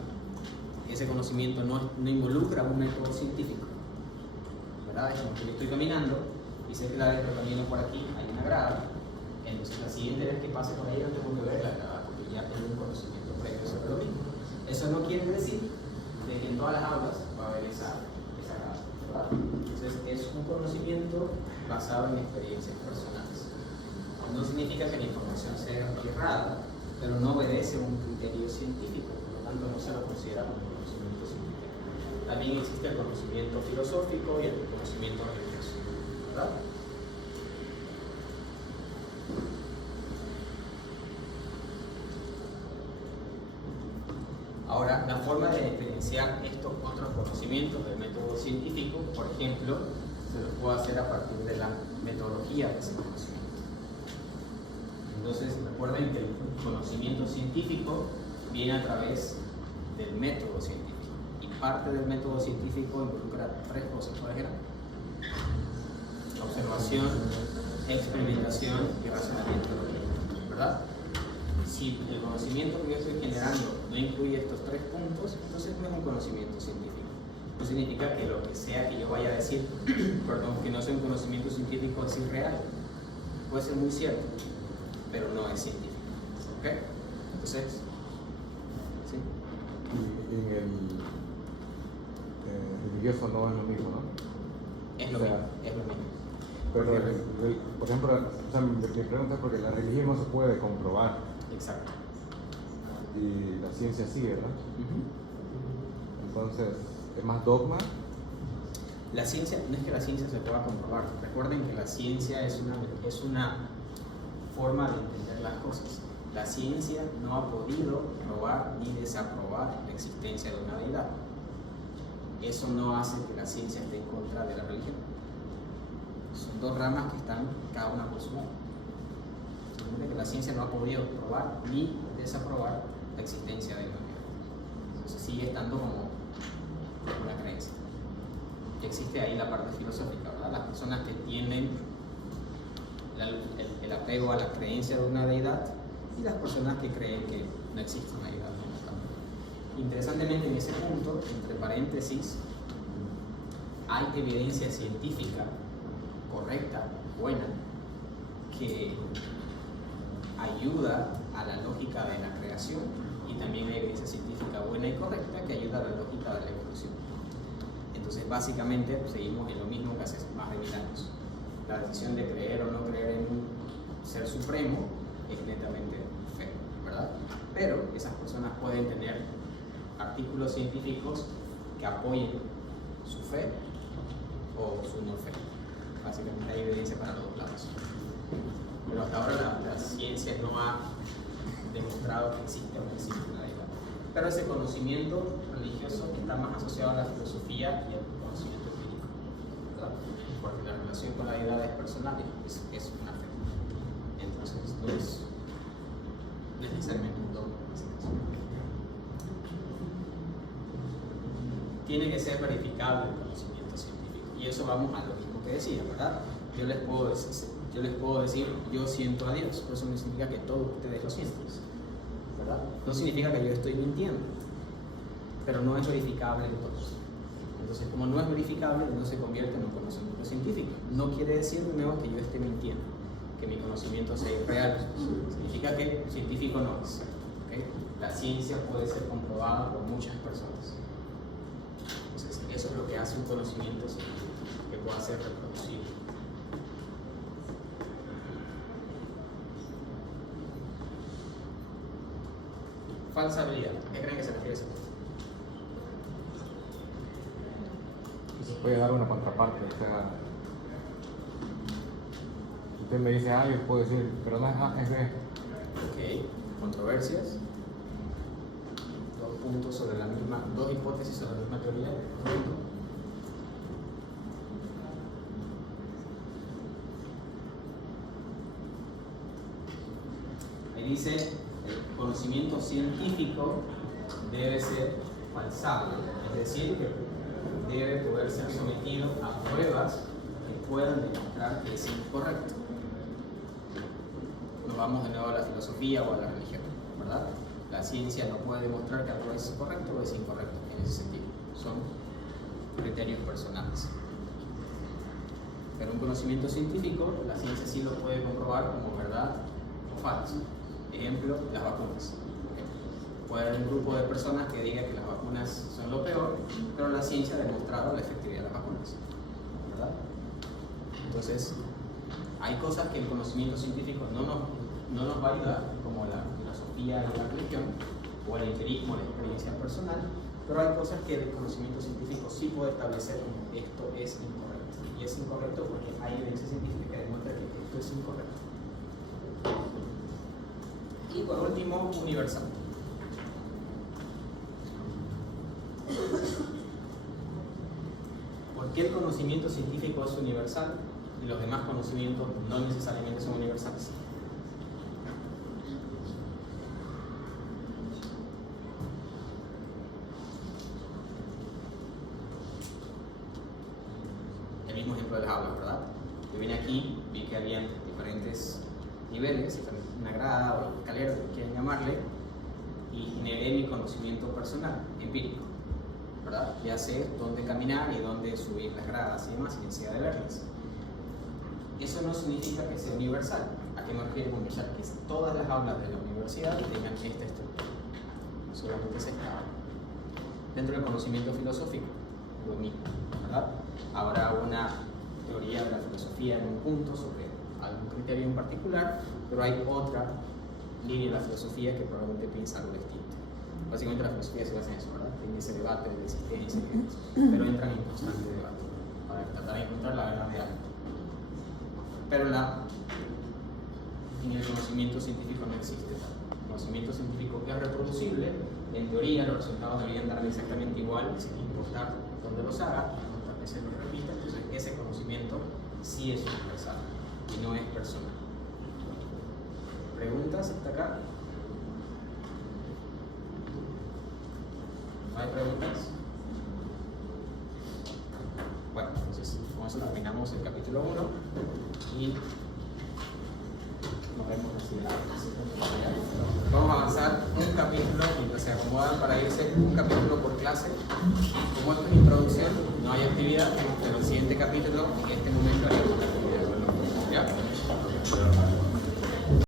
ese conocimiento, no involucra un método científico, ¿verdad? Es como que yo estoy caminando y sé que la vez que camino por aquí hay una grada, entonces la siguiente vez que pase por ahí no tengo que ver la grada porque ya tengo un conocimiento previo sobre lo mismo. Eso no quiere decir de que en todas las aulas va a haber esa grada, ¿verdad? Entonces es un conocimiento basado en experiencias personales. No significa que la información sea errada, pero no obedece a un criterio científico, por lo tanto no se lo considera como conocimiento científico. También existe el conocimiento filosófico y el conocimiento religioso, ¿verdad? Ahora, la forma de diferenciar estos otros conocimientos del método científico, por ejemplo, se los puedo hacer a partir de la metodología de ese conocimiento. Entonces, recuerden que el conocimiento científico viene a través del método científico. Y parte del método científico involucra tres cosas, ¿cuáles eran? Observación, experimentación y razonamiento lógico, ¿verdad? Si el conocimiento que yo estoy generando no incluye estos tres puntos, entonces no es un conocimiento científico. No significa que lo que sea que yo vaya a decir, perdón, que no sea un conocimiento científico es irreal. Puede ser muy cierto, pero no es científico. ¿Ok? Entonces, ¿sí? Y en el religioso no es lo mismo, ¿no? Es lo O sea, mismo, es lo mismo. Pero, Porque- por ejemplo, o sea, mi pregunta es porque la religión no se puede comprobar Exacto. y la ciencia sí, ¿verdad? Ujú. Entonces, ¿es más dogma? La ciencia, no es que la ciencia se pueda comprobar. Recuerden que la ciencia es una forma de entender las cosas. La ciencia no ha podido probar ni desaprobar la existencia de una deidad. Eso no hace que la ciencia esté en contra de la religión. Son dos ramas que están cada una por su lado. Simplemente que la ciencia no ha podido probar ni desaprobar la existencia de una deidad. Entonces sigue estando como una creencia. Existe ahí la parte filosófica, ¿verdad? Las personas que tienen el apego a la creencia de una deidad y las personas que creen que no existe una deidad. Interesantemente, en ese punto, entre paréntesis, hay evidencia científica correcta, buena, que ayuda a la lógica de la creación, y también hay evidencia científica buena y correcta que ayuda a la lógica de la evolución. Entonces, básicamente, seguimos en lo mismo que hace más de 1000 años. La decisión de creer o no creer en un ser supremo es netamente fe, ¿verdad? Pero esas personas pueden tener artículos científicos que apoyen su fe o su no fe. Básicamente hay evidencia para los dos lados. Pero hasta ahora la ciencia no ha demostrado que existe o no existe una deidad. Pero ese conocimiento religioso está más asociado a la filosofía y al conocimiento empírico, ¿verdad? Porque la relación con la deidad es personal, es una fe. Entonces no es necesariamente un dogma. Tiene que ser verificable el conocimiento científico. Y eso vamos a lo mismo que decía, ¿verdad? Yo les puedo decir, yo siento a Dios, pero eso no significa que todos ustedes lo sientan, ¿verdad? No significa que yo estoy mintiendo, pero no es verificable en todos. Entonces, como no es verificable, no se convierte en un conocimiento científico. No quiere decir de nuevo que yo esté mintiendo, que mi conocimiento sea irreal. Significa que científico no es. ¿Okay? La ciencia puede ser comprobada por muchas personas. Entonces, eso es lo que hace un conocimiento científico, que pueda ser reproducible. Falsa habilidad. ¿A qué creen que se refiere eso? Se puede dar una contraparte, o sea, usted me dice A, yo puedo decir, pero no es A, es B. Ok, controversias. Dos hipótesis sobre la misma teoría. Ahí dice, el conocimiento científico debe ser falsable, es decir, que debe poder ser sometido a pruebas que puedan demostrar que es incorrecto. Nos vamos de nuevo a la filosofía o a la religión, ¿verdad? La ciencia no puede demostrar que algo es correcto o es incorrecto en ese sentido. Son criterios personales. Pero un conocimiento científico, la ciencia sí lo puede comprobar como verdad o falso. Ejemplo, las vacunas. Puede haber un grupo de personas que diga que las vacunas son lo peor, pero la ciencia ha demostrado la efectividad de las vacunas, ¿verdad? Entonces, hay cosas que el conocimiento científico no nos va a ayudar, como la filosofía y la religión, o el empirismo, la experiencia personal, pero hay cosas que el conocimiento científico sí puede establecer como esto es incorrecto. Y es incorrecto porque hay evidencia científica que demuestra que esto es incorrecto. Y por último, universal. ¿Por qué el conocimiento científico es universal y los demás conocimientos no necesariamente son universales? El mismo ejemplo de las aulas, ¿verdad? Yo vine aquí, vi que había diferentes niveles, una grada o escalera, como quieran llamarle, y generé mi conocimiento personal, empírico, ¿verdad? Ya sé dónde caminar y dónde subir las gradas y demás, sin necesidad de verlas. Eso no significa que sea universal. ¿A qué me refiero con que todas las aulas de la universidad tengan esta estructura? Solamente se está dentro del conocimiento filosófico, lo mismo, ¿verdad? Habrá una teoría de la filosofía en un punto sobre algún criterio en particular, pero hay otra línea de la filosofía que probablemente piensa algo distinto. Básicamente la filosofía se basa en eso, ¿verdad? En ese debate de la existencia, pero entran en constante debate para tratar de encontrar la verdad de algo. Pero en el conocimiento científico no existe tal. El conocimiento científico es reproducible, en teoría los resultados deberían dar exactamente igual, sin importar dónde los haga, cuántas veces los repita. Entonces ese conocimiento sí es universal y no es personal. ¿Preguntas hasta acá? ¿No hay preguntas? Bueno, entonces con eso terminamos el capítulo 1 y nos vemos así. Vamos a avanzar un capítulo mientras se acomodan para irse un capítulo por clase. Como esto es introducción, no hay actividad, pero el siguiente capítulo en este momento haremos la actividad. ¿Ya?